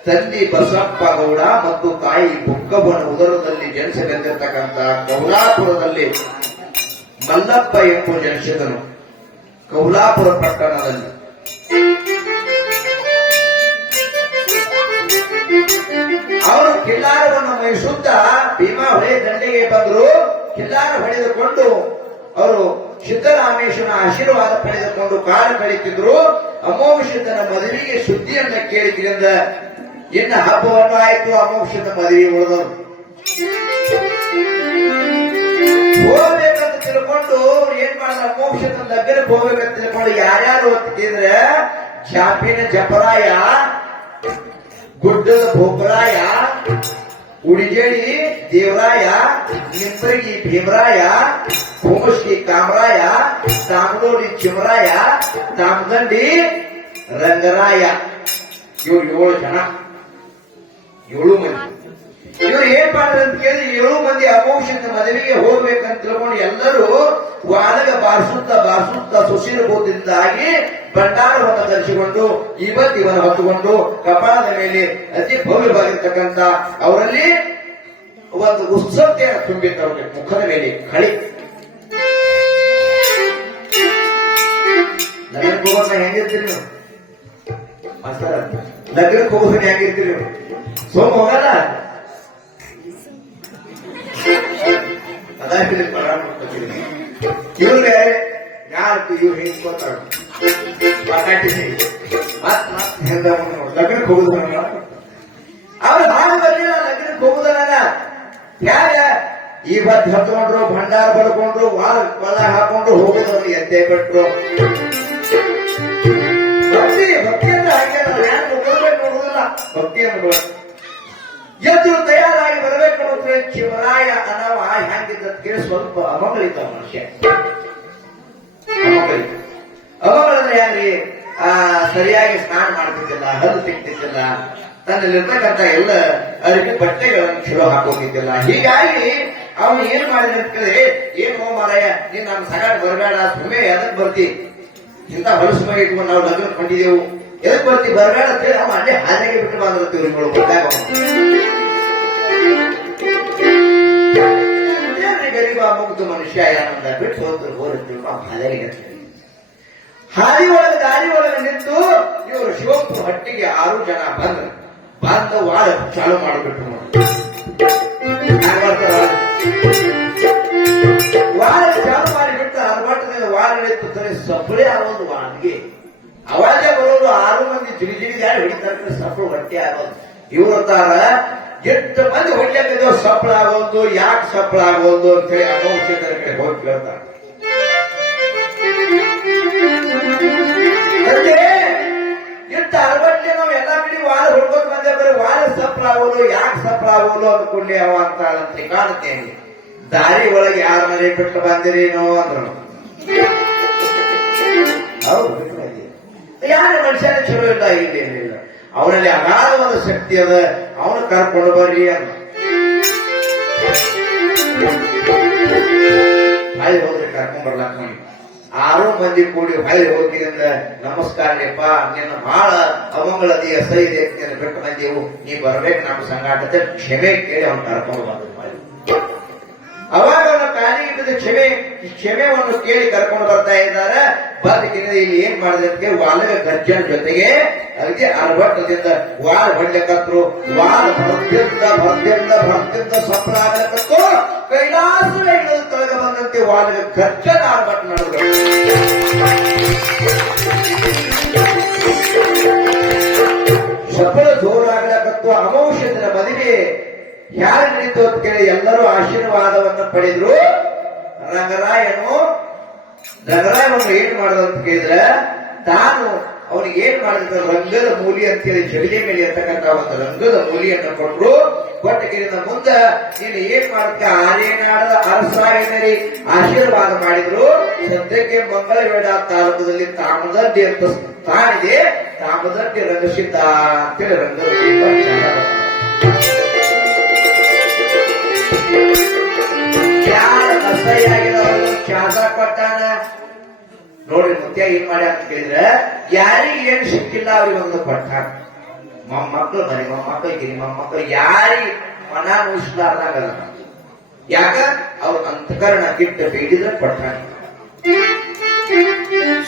ತಂದೆ ಬಸಪ್ಪ ಗೌಡ ಮತ್ತು ತಾಯಿ ಬುಕ್ಕಬ್ಬನ ಉದರದಲ್ಲಿ ಜನಿಸಲಿರ್ತಕ್ಕಂಥ ಕೌಲಾಪುರದಲ್ಲಿ ಮಲ್ಲಪ್ಪ ಎಂಬ ಜನಿಸಿದನು. ಕೌಲಾಪುರ ಪಟ್ಟಣದಲ್ಲಿ ಅವರು ಕಿಲ್ಲಾರವನ್ನು ಮೈಸುತ್ತಾ ಭೀಮಾ ಹೊಳೆ ದಂಡೆಗೆ ಬಂದರು. ಕಿಲ್ಲಾರ ಹೊಡೆದುಕೊಂಡು ಅವರು ಸಿದ್ದರಾಮೇಶ್ವರನ ಆಶೀರ್ವಾದ ಪಡೆದುಕೊಂಡು ಕಾಲ ಕಳೀತಿದ್ರು. ಅಮೋಘ ಸಿದ್ಧನ ಮದುವೆಗೆ ಸುದ್ದಿಯನ್ನ ಕೇಳಿದ್ರಿಂದ ಇನ್ನು ಹಬ್ಬವನ್ನು ಆಯ್ತು. ಅಮೋಘ ಸಿದ್ಧ ಮದುವೆ ಉಳಿದವರು ಹೋಗ್ಬೇಕಂತ ತಿಳ್ಕೊಂಡು ಏನ್ ಮಾಡಿದ ಅಮೋಘ ಸಿದ್ಧನ దగ్గరకు ಹೋಗ್ಬೇಕಂತ ತಿಳ್ಕೊಂಡು ಯಾರ್ಯಾರು ಅಂತಿದ್ರೆ ಚಾಪಿನ ಜಪರಾಯ, ಗುಡ್ಡದ ಭೋಗರಾಯ, ಉಡಿಗೇಡಿ ದೇವರಾಯ, ನಿಂಬರಗಿ ಭೀಮರಾಯ, ಭೂಮಶ್ರೀ ಕಾಮರಾಯ, ತಾಮದೋಡಿ ಚಿಮರಾಯ, ತಾಮದಂಡಿ ರಂಗರಾಯ. ಇವ್ರು 7 ಜನ, 7 ಮಂದಿ. ಇವ್ರು ಏನ್ ಮಾಡಿದ್ರು ಅಂತ ಕೇಳಿದ್ರೆ 7 ಮಂದಿ ಅಮೋಘ ಸಿದ್ಧ ಮದುವೆಗೆ ಹೋಗ್ಬೇಕಂತ ತಿಳ್ಕೊಂಡು ಎಲ್ಲರೂ ವಾದಗ ಬಾರಿಸುತ್ತಾ ಸುಶೀಲಬೋಧದಿಂದಾಗಿ ಭಂಡಾರವನ್ನು ಧರಿಸಿಕೊಂಡು ಇವತ್ತಿವನ್ನು ಹೊತ್ತುಕೊಂಡು ಕಪಾಲದ ಮೇಲೆ ಅತಿ ಭವ್ಯವಾಗಿರ್ತಕ್ಕಂಥ ಅವರಲ್ಲಿ ಒಂದು ಉತ್ಸವತೆಯನ್ನು ತುಂಬಿತ್ತು. ಅವರಿಗೆ ಮುಖದ ಮೇಲೆ ಕಳಿ. ನಗರಕ್ಕೆ ಹೋಗೋಣ ಹೆಂಗಿರ್ತೀರಿ ನೀವು ಮಾಸ್ತರ? ನಗರಕ್ಕೆ ಹೋಗೋಣ ಹೆಂಗಿರ್ತೀರಿ ನೀವು? ಸೋಮ ಹೋಗಲ್ಲ ಬದಾಮಿ ಪರ ಮಾಡ್ಕೊತೀನಿ ಇವ್ರೆ ಯಾರು ಇವ್ರು ಹಿಂದ್ಕೋತಾಳ ಬಟಾಟಿ ಮತ್ ಲಗ್ನಕ್ಕೆ ಹೋಗುದು ಅವ್ರು ಹಾಡು ಬರಲಿಲ್ಲ ಲಗ್ನಕ್ಕೆ ಹೋಗುದಲ್ಲ ಯಾರ ಈ ಬದ್ ಹತ್ಕೊಂಡ್ರು ಭಂಡಾರ ಬಡ್ಕೊಂಡ್ರು ಪದ ಹಾಕೊಂಡು ಹೋಗುದವ್ರು ಎದ್ದೆ ಬಿಟ್ರು ಭಕ್ತಿ ಭಕ್ತಿ ಅಂದ್ರೆ ಹಾಗೆ ನಾವು ಯಾರು ನೋಡುದಿಲ್ಲ ಭಕ್ತಿ ಅಂದ್ರೆ ಎದ್ದು ತಯಾರಾಗಿ ಬರಬೇಕು ಅನ್ನೋದ್ರೆ ಶಿವರಾಯ ಅನವ ಹ್ಯಾಂಗಿದ್ದಕ್ಕೆ ಸ್ವಲ್ಪ ಅಮಗಳಿದ್ದ ಮನುಷ್ಯ ಅಮಗಳಂದ್ರೆ ಯಾರಿ ಸರಿಯಾಗಿ ಸ್ನಾನ ಮಾಡ್ತಿದ್ದಿಲ್ಲ ಹಲ್ಲು ತೆಗ್ತಿದ್ದಿಲ್ಲ ತನ್ನಲ್ಲಿರ್ತಕ್ಕಂಥ ಎಲ್ಲ ಅದಕ್ಕೆ ಬಟ್ಟೆಗಳನ್ನು ಚಲೋ ಹಾಕೋಗಿದ್ದಿಲ್ಲ ಹೀಗಾಗಿ ಅವನು ಏನ್ ಮಾಡಿದ ಏನ್ ಹೋ ಮಾರಾಯ ನೀನ್ ನಮ್ಮ ಸಗಾಡ್ ಬರಬೇಡ ಸುಮ್ಮನೆ ಎದಕ್ ಬರ್ತಿ ಇಂಥ ಹೊಲಸು ಮೈ ಇಟ್ಕೊಂಡು ನಾವು ಲಗ್ನ ಕೊಂಡಿದೆವು ಎದಕ್ ಬರ್ತಿ ಬರಬೇಡ ಅಂತ ಹೇಳಿ ಅವ ಅಲ್ಲೇ ಹಾದಿಗೆ ಬಿಟ್ಟು ಬಂದಿರ್ತೀವಿ ನಿಮ್ಮಳು ಬಂದಾಗ ಗರೀಬ ಮುಗ್ಧ ಮನುಷ್ಯ ಏನಂದ ಬಿಟ್ಟು ಹೋದ್ರು ಹೋರಿರ್ತೀವಿ ನಾವು ಹಾದಿಗೆ ಹಾದಿ ಒಳಗೆ ದಾರಿ ಒಳಗೆ ನಿಂತು ಇವರು ಶಿವಪ್ಪು ಹಟ್ಟಿಗೆ 6 ಜನ ಬಂದು ವಾರ ಚಾಲು ಮಾಡಿಬಿಟ್ರು ವಾರ ಚಾಲು ಮಾಡಿಬಿಟ್ಟು ಅರ್ಮಟ್ಟದಿಂದ ವಾರ ನಿಂತು ಸಪ್ಪಳೆ ಆಗೋದು ವಾಡಿಗೆ ಅವಾಗೇ ಬರೋದು 6 ಮಂದಿ ಜಿಗಿ ಯಾರು ಹಿಡಿತಾರೆ ಸಪ್ಪಳು ಹೊಟ್ಟೆ ಆಗೋದು ಇವ್ರು ಅಂತಾರ 8 ಮಂದಿ ಹೊಡ್ಲಿಕ್ಕಿದ್ದೇವೆ ಸಪ್ಪಳ ಆಗೋದು ಯಾಕೆ ಸಪ್ಪಳ ಆಗೋದು ಅಂತ ಹೇಳಿ ಅಮೌಷಧರ ಕಡೆ ಹೋಗಿ ಕೇಳ್ತಾರೆ ಇಟ್ಟು ಅರವಟ್ಟೆ ನಾವು ಎಲ್ಲಾ ಕಡೆ ವಾರ ಹೊಡ್ಕೊಂಡು ಬಂದೆ ಬರೀ ವಾರ ಸಪ್ಪಳ ಆಗೋದು ಯಾಕೆ ಸಪ್ಪಳ ಆಗೋದು ಅಂದ್ಕೊಳ್ಳಿ ಅವ ಅಂತ ಕಾಣುತ್ತೇನೆ ದಾರಿ ಒಳಗೆ ಯಾರ ಮನೆ ಬಿಟ್ಟು ಬಂದಿರೇನೋ ಅಂದ್ರು ಹೌದು ಯಾರ ಮನುಷ್ಯನ ಚಲೋ ಇಲ್ಲ ಇಲ್ಲೇನಿಲ್ಲ ಅವನಲ್ಲಿ ಅಗಾಧವಾದ ಶಕ್ತಿ ಅದ ಅವನು ಕರ್ಕೊಂಡು ಬರ್ರಿ ಅಂತ ಹಾಯ್ ಹೋದ್ರೆ ಕರ್ಕೊಂಡ್ ಬರ್ಲಾಕ 6 ಮಂದಿ ಕೂಡಿ ಹೊಳ್ಳಿ ಹೋಗಿದ್ರಿಂದ ನಮಸ್ಕಾರಪ್ಪ ನಿನ್ನ ಬಹಳ ಅಮಂಗಳದಿ ಅಸಹ್ಯ ಇದೆ ಬಿಟ್ಟು ಬಂದೆವು ನೀ ಬರ್ಬೇಕು ನಮ್ಮ ಸಂಗಾಟತೆ ಕ್ಷಮೆ ಕೇಳಿ ಅವ್ನು ಕರ್ಕೊಂಡು ಬಂದ ಅವಾಗ ಅವನ ಕಾಲಿಗೆ ಇಟ್ಟಿದ್ದ ಕ್ಷಮೆಯನ್ನು ಕೇಳಿ ಕರ್ಕೊಂಡು ಬರ್ತಾ ಇದ್ದಾರೆ ಬದುಕಿನ ಇಲ್ಲಿ ಏನ್ ಮಾಡಿದ್ರೆ ವಾಲಗ ಗರ್ಜನ ಜೊತೆಗೆ ಅದಕ್ಕೆ ಅರವಟ್ಟದಿಂದ ವಾರ ಹೊಡ್ಲಿಕ್ಕತ್ರು ವಾರ ಭರ್ತಿಯಿಂದ ಸಫಲ ಆಗಲಕ್ಕತ್ತು ಕೈಲಾಸ ಇಳಿದು ತೊಳಗ ಬಂದಂತೆ ವಾಲಗ ಗರ್ಜನ ಅರವಟ್ಟು ನಡೆದ್ರು ಸಫಲ ಜೋರಾಗಲಕ್ಕತ್ತು ಅಮೌಷಧದ ಮದುವೆ ಯಾರು ನಡೀತು ಅಂತ ಕೇಳಿ ಎಲ್ಲರೂ ಆಶೀರ್ವಾದವನ್ನು ಪಡೆದ್ರು ರಂಗರಾಯನು ಏನ್ ಮಾಡಿದ ಅಂತ ಕೇಳಿದ್ರೆ ತಾನು ಅವನಿಗೆ ಏನ್ ಮಾಡಿದ ರಂಗದ ಮೂಲಿ ಅಂತೇಳಿ ಜಗಲಿ ಮೇಲೆ ಇರ್ತಕ್ಕಂಥ ಒಂದು ರಂಗದ ಮೂಲಿಯನ್ನು ಕೊಟ್ಟರು ಕೊಟ್ಟಗಿರಿನ ಮುಂದ ನೀನು ಏನ್ ಮಾಡ್ತ ಆರ್ಯನಾಡದ ಅರಸಾಯನರಿ ಆಶೀರ್ವಾದ ಮಾಡಿದ್ರು ಸದ್ಯಕ್ಕೆ ಮಂಗಳವೇಡ ತಾಲೂಕದಲ್ಲಿ ತಾಮದಡ್ಡಿ ಅಂತ ತಾನಿದೆ ತಾಮದಡ್ಡಿ ರಂಗಸಿದ್ದ ಅಂತೇಳಿ ರಂಗದ ಚಾದ ಕೊಟ್ಟಾನ ನೋಡ್ರಿ ಮುತ್ಯ ಏನ್ ಮಾಡಿ ಅಂತ ಕೇಳಿದ್ರೆ ಯಾರಿಗೆ ಏನ್ ಸಿಕ್ಕಿಲ್ಲ ಅವ್ರಿಗೆ ಒಂದು ಕೊಟ್ಟಾನ ಮೊಮ್ಮಕ್ಕಳು ಬರೀ ಮೊಮ್ಮಕ್ಕಳು ಯಾರಿಗೆ ಮನ ಮುಗಿಸ್ಲಾರ್ದಾಗಲ್ಲ ಯಾಕ ಅವ್ರ ಅಂತಕರಣ ಗಿಟ್ಟು ಬೇಡಿದ್ರೆ ಕೊಟ್ಟಾನ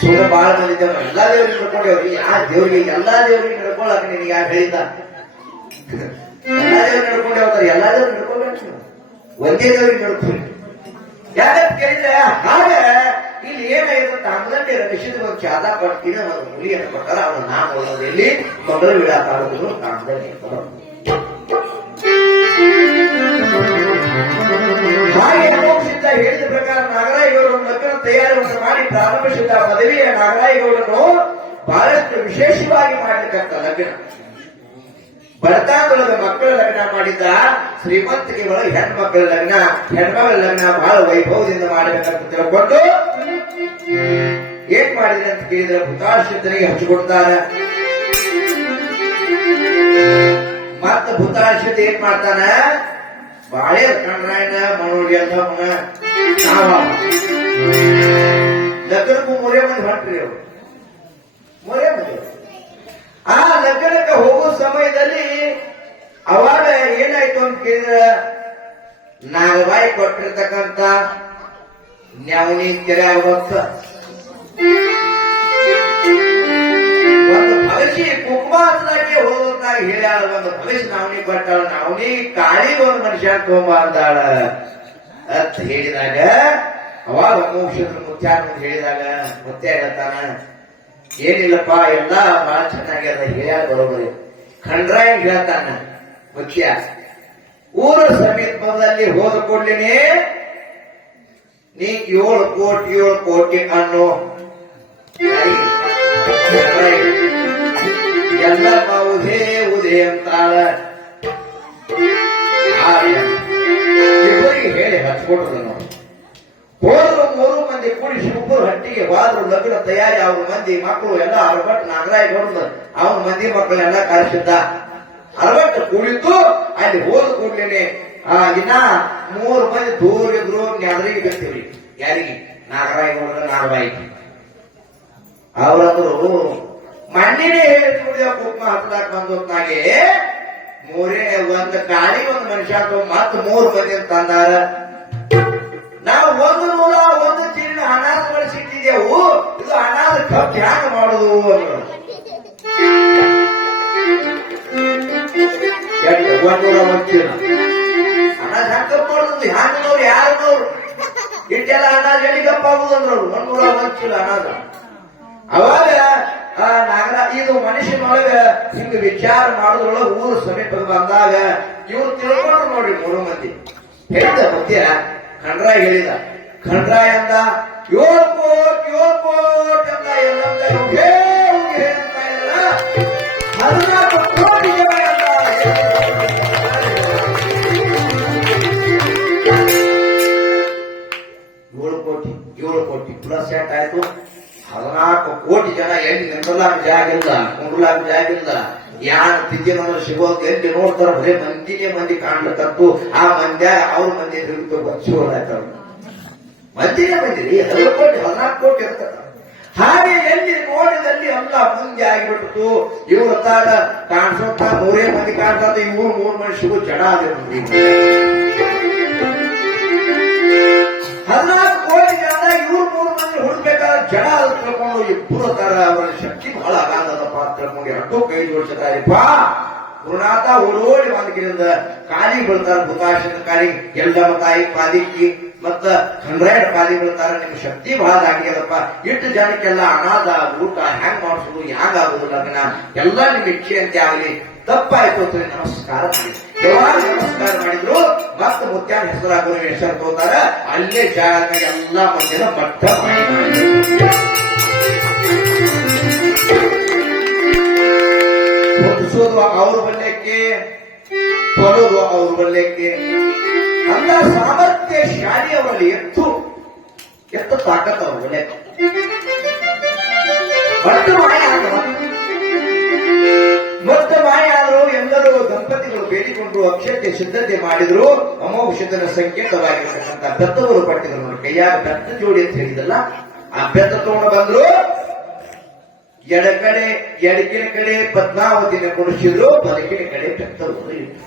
ಸುಮ್ಮನೆ ಬಾಳ ಮಂದಿ ಎಲ್ಲಾ ದೇವ್ರಿಗೆ ನಡ್ಕೊಂಡೇವ್ರಿ ಎಲ್ಲಾ ದೇವ್ರಿಗೆ ನಡ್ಕೊಳಕ ನಿನಗೆ ಯಾರು ಹೇಳಿದ ಎಲ್ಲಾ ದೇವ್ರಿಗೆ ನಡ್ಕೊಂಡೆ ಹೋಗ್ತಾರೆ ಎಲ್ಲಾ ದೇವ್ರಿಗೆ ನಡ್ಕೊಬೇಕು ಒಂದೇ ದೇವ್ರಿಗೆ ನಡ್ಕೊಂಡು ಯಾಕಂತ ಕೇಳಿದ್ರೆ ಆಗ ಇಲ್ಲಿ ಏನಾಗಿದೆ ತಾಮದಲ್ಲಿ ರಮೇಶದ ಒಂದು ಚಾದ ಕೊಡ್ತೀನಿ ಒಂದು ಮುಲಿಯನ್ನು ಕೊಟ್ಟಾರ ಅವನು ನಾಮ ಓದೋದಲ್ಲಿ ಮೊದಲ ವಿಡಾ ತಾಲೂಕು ತಾಮದಲ್ಲಿ ಹಾಗೆ ಅಮೋಕ್ಷಿದ್ದ ಹೇಳಿದ ಪ್ರಕಾರ ನಾಗರಾಯಗೌಡರು ಲಗ್ನ ತಯಾರಿಯನ್ನು ಮಾಡಿ ಪ್ರಾರಂಭಿಸಿದ್ದ ಮದುವೆಯ ನಾಗರಾಯಗೌಡನು ಬಹಳಷ್ಟು ವಿಶೇಷವಾಗಿ ಮಾಡಲಿಕ್ಕಂತ ಲಗ್ನ ಬಡತಾಂದೊಳಗ ಮಕ್ಕಳ ಲಗ್ನ ಮಾಡಿದ್ದ ಶ್ರೀಮಂತಿಗೆ ಒಳಗೆ ಹೆಣ್ಮಕ್ಳ ಹೆಣ್ಮಗಳ ಲಗ್ನ ಬಹಳ ವೈಭವದಿಂದ ಮಾಡಬೇಕಂತ ತಿಳ್ಕೊಂಡು ಏನ್ ಮಾಡಿದ್ರೆ ಅಂತ ಕೇಳಿದ್ರೆ ಭೂತಾಶ್ರಿತನಿಗೆ ಹಚ್ಚಿಕೊಡ್ತಾರ ಮತ್ತ ಭೂತಾಶ್ರಿತ ಏನ್ ಮಾಡ್ತಾನ ಬಾಳೆ ಕಣ್ರಾಯಣ ಮನೋಡಿ ಅಂತ ಲಗ್ನಕ್ಕೂ ಮೂರೇ ಮಂದಿ ಹೊಂಟ್ರಿ ಅವರು ಮೂರೇ ಮಂದಿ ಆ ಲಗ್ನಕ್ಕೆ ಹೋಗೋ ಸಮಯದಲ್ಲಿ ಅವಾಗ ಏನಾಯ್ತು ಅಂತ ಕೇಳಿದ್ರೆ ನಾಗಬಾಯಿ ಕೊಟ್ಟಿರ್ತಕ್ಕಂಥ ನ್ಯಾವನಿ ಕೆರೆ ಆಗುವಂತ ಒಂದು ಭವಿಷ್ಯ ಕುಂಭಾಸನಾಗೆ ಹೋದಂತಾಗಿ ಹೇಳ್ಯಾಳ ಒಂದು ಭವಿಷ್ಯ ನಾವನಿ ಕೊಟ್ಟಾಳ ನಾವನಿ ಕಾಳಿ ಒಂದು ಮನುಷ್ಯ ತಗೊಂಬ ಅಂದಾಳ ಅಂತ ಹೇಳಿದಾಗ ಅವಾಗ ಮೋಕ್ಷದ ಮುತ್ಯಾನ ಹೇಳಿದಾಗ ಮುತ್ಯ ಹೇಳ್ತಾನ, ಏನಿಲ್ಲಪ್ಪ ಎಲ್ಲ ಬಹಳ ಚೆನ್ನಾಗ್ಯದ ಹೇಳ್ಯಾರ ಬರೋಬರಿ. ಖಂಡ್ರಾಯ ಹೇಳ್ತಾನ ಮುತ್ಯ, ಊರ ಸಮೀಪದಲ್ಲಿ ಹೋದ ಕೂಡಲೇ ನೀ 7 ಕೋಟಿ ಅನ್ನೋ ಎಲ್ಲ ಉದೇ ಉದೇ ಅಂತಾಳ. ಇವರಿಗೆ ಹೇಳಿ ಹಚ್ಕೊಟ್ರು ನೋಡಿ. ಹೋದ್ರು 3 ಮಂದಿ ಕೂಡಿ ಶಿವಪುರ ಹಟ್ಟಿಗೆ ಹೋದ್ರು. ಲಗ್ನ ತಯಾರಿ, ಅವ್ರ ಮಂದಿ ಮಕ್ಕಳು ಎಲ್ಲ ಅರವಟ್ಟು ನಾಗರಾಯ ಗೌಡ ಅವನ ಮಂದಿ ಮಕ್ಕಳೆಲ್ಲ ಕರೆಸಿದ್ದ. ಅರವತ್ತು ಕುಳಿತು ಅಲ್ಲಿ ಹೋದ ಕೂಡ್ಲೇನೆ ಇನ್ನ 3 ಮಂದಿ ದೂರ ಇದ್ರು. ನೆದರಿಗೆ ಬಿಡ್ತೀವಿ ಯಾರಿಗೆ? ನಾಗರಾಯ ಗೌಡ್ರ ನಾಗರಾಯಿ. ಅವರಂದ್ರು ಮಣ್ಣಿನೇ ಹೇಳಿದ ಕುಕ್ಮ ಹತ್ತದಾಕ ಬಂದೊತ್ನಾಗೆ 1 ಕಾಳಿಗೆ 1 ಮನುಷ್ಯ ಮತ್ 3 ಮಂದಿ ತಂದಾರ. ನಾವು 1 ನೂರ 1 ಚೀರಿನ ಅನಾಥಗಳು ಸಿಕ್ಕಿದೆವು, ಇದು ಅನಾಥ ಖರ್ಚು ಹ್ಯಾಂಗ ಮಾಡುದು ಅನ್ನೋದು. 101 ಚೀಲ ಅನಾಥ ಹ್ಯಾಂಗ ಮಾಡುದು? ಹ್ಯಾಂಗನವ್ರು ಯಾರನವ್ರು ಇಟ್ಟೆಲ್ಲ ಅನಾಥ ಎಲ್ಲಿಗಪ್ಪ ಆಗುದಂದ್ರು. 101 ಚೀಲ ಅನಾಥ. ಅವಾಗ ಇದು ಮನುಷ್ಯನೊಳಗ ಹಿಂಗ ವಿಚಾರ ಮಾಡೋದ್ರೊಳಗ ಊರು ಸಮೀಪ ಬಂದಾಗ ಇವ್ರು ತಿಳ್ಕೊಂಡ್ರು ನೋಡ್ರಿ 3 ಮಂದಿ. ಹೇಳಿದ ಮಧ್ಯ ಖಂಡ್ರಾಯ ಹೇಳಿದ. ಖಂಡ್ರಾಯ ಅಂದ 7 ಕೋಟಿ ಅಂತ ಎಲ್ಲಂತ ಹೇಳ್ತಾ ಇಲ್ಲ, 14 ಕೋಟಿ ಜನ ಏಳು ಕೋಟಿ ಪ್ಲಸ್ ಸೆಟ್ ಆಯ್ತು. 14 ಕೋಟಿ ಜನ ಎಲ್ಲಿ ನಿಂದ್ರಲಾಕ ಜಾಗ ಇಲ್ಲ, ಕುಂಡ್ರಲಾಕ ಜಾಗ ಇಲ್ಲ. ಯಾರು ತಿದ್ದಿನಂದ್ರೆ ಸಿಗೋದು ಎಲ್ಲಿ ನೋಡ್ತಾರ ಬರೀ ಮಂದಿ ಕಾಣ್ಲಕ್ಕಂತೂ ಆ ಮಂದ್ಯ ಅವ್ರ ಮಂದಿ ಶಿವರಾಯ್ತಾರ. ಮಂದಿನೇ ಮಂದಿರಿ 14 ಕೋಟಿ 14 ಕೋಟಿ ಇರ್ತಾರ. ಹಾಗೆ ಎಲ್ಲಿ ನೋಡಿದಲ್ಲಿ ಎಲ್ಲ ಮುಂದೆ ಆಗಿಬಿಟ್ಟು ಇವ್ರ ತಾಡ ಕಾಣಿಸೋತ 100 ಮಂದಿ ಕಾಣ್ತಾರೆ. ಇವ್ರು 3 ಮಂದಿ ಸಿಗೋ ಜನ ಅದೇ 14 ಕೋಟಿ ಜನ ಇವ್ರು 3 ಮಂದಿ ಹುಡುಕ್ಬೇಕಾದ್ರೆ ಜನ ಅದು ತಿಳ್ಕೊಂಡು ಇಬ್ಬರು ತರ ಅವರ ಶಕ್ತಿ ಬಹಳ ಅಗಾಧದಪ್ಪ ತಿಳ್ಕೊಂಡು ಎರಡೂ ಕೈ ಜೋಡಿಸಿದಾರೆಪ್ಪ. ಗುರುನಾಥ ಓಡೋಡಿ ಬಂದಕಿರಿಂದ ಕಾಲಿ ಬೀಳ್ತಾರ. ಭೂತಾಶನ ಕಾಲಿ ಎಲ್ಲಮ್ಮ ತಾಯಿ ಪಾದಿಕ್ಕಿ ಮತ್ತ ಖಂಡ್ರಾಯನ ಪಾದಿ ಬೀಳ್ತಾರ. ನಿಮ್ ಶಕ್ತಿ ಬಹಳ ಆಗ್ಯದಪ್ಪ. ಇಟ್ಟು ಜನಕ್ಕೆಲ್ಲ ಅನಾಥ ಊಟ ಹ್ಯಾಂಗ್ ಮಾಡಿಸೋದು, ಹ್ಯಾಂಗ ಆಗುದು ಲಗ್ನ ಎಲ್ಲ ನಿಮ್ ಇಚ್ಛೆ ಅಂತ ಆಗಲಿ. ತಪ್ಪಾಯ್ತು ಅಂತ ನಮಸ್ಕಾರ ಮಾಡಿ ಯಾವಾಗ ನಮಸ್ಕಾರ ಮಾಡಿದ್ರು ಮತ್ತ ಮುತ್ಯಾನ ಹೆಸರಾಗೋರು ಹೆಸರು ತೋತಾರ. ಅಲ್ಲೇ ಜಾಗ ಎಲ್ಲ ಮಂದಿನ ಮಟ್ಟ ಹೊಂದಿಸೋದು ಅವ್ರ ಬಲ್ಯಕ್ಕೆ, ಕೊಡೋದು ಅವ್ರ ಬಲ್ಯಕ್ಕೆ. ಅಂತ ಸಾಮರ್ಥ್ಯ ಶಾಲಿ ಅವರಲ್ಲಿ ಎತ್ತು ತಾಕತ್ ಅವ್ರ ಬಲ್ಯಕ್ಕೆ. ಮತ್ತೆ ಮಾಯಾದರು ಎಲ್ಲರೂ ದಂಪತಿಗಳು ಬೇಡಿಕೊಂಡು ಅಕ್ಷತೆ ಸಿದ್ಧತೆ ಮಾಡಿದ್ರು. ಅಮೋಘದ ಸಂಕೇತವಾಗಿರ್ತಕ್ಕಂಥ ಬೆತ್ತವರು ಪಟ್ಟಿದ್ರು ನೋಡಿ. ಕೈಯಾಗ ಬೆತ್ತ ಜೋಡಿ ಅಂತ ಹೇಳಿದಲ್ಲ, ಆ ಬೆತ್ತ ತಗೊಂಡು ಬಂದ್ರು. ಎಡಕಿನ ಕಡೆ ಪದ್ಮಾವತಿನ ಕೊಡಿಸಿದ್ರು, ಬಲಕಿನ ಕಡೆ ಬೆತ್ತವರು ಇಟ್ಟು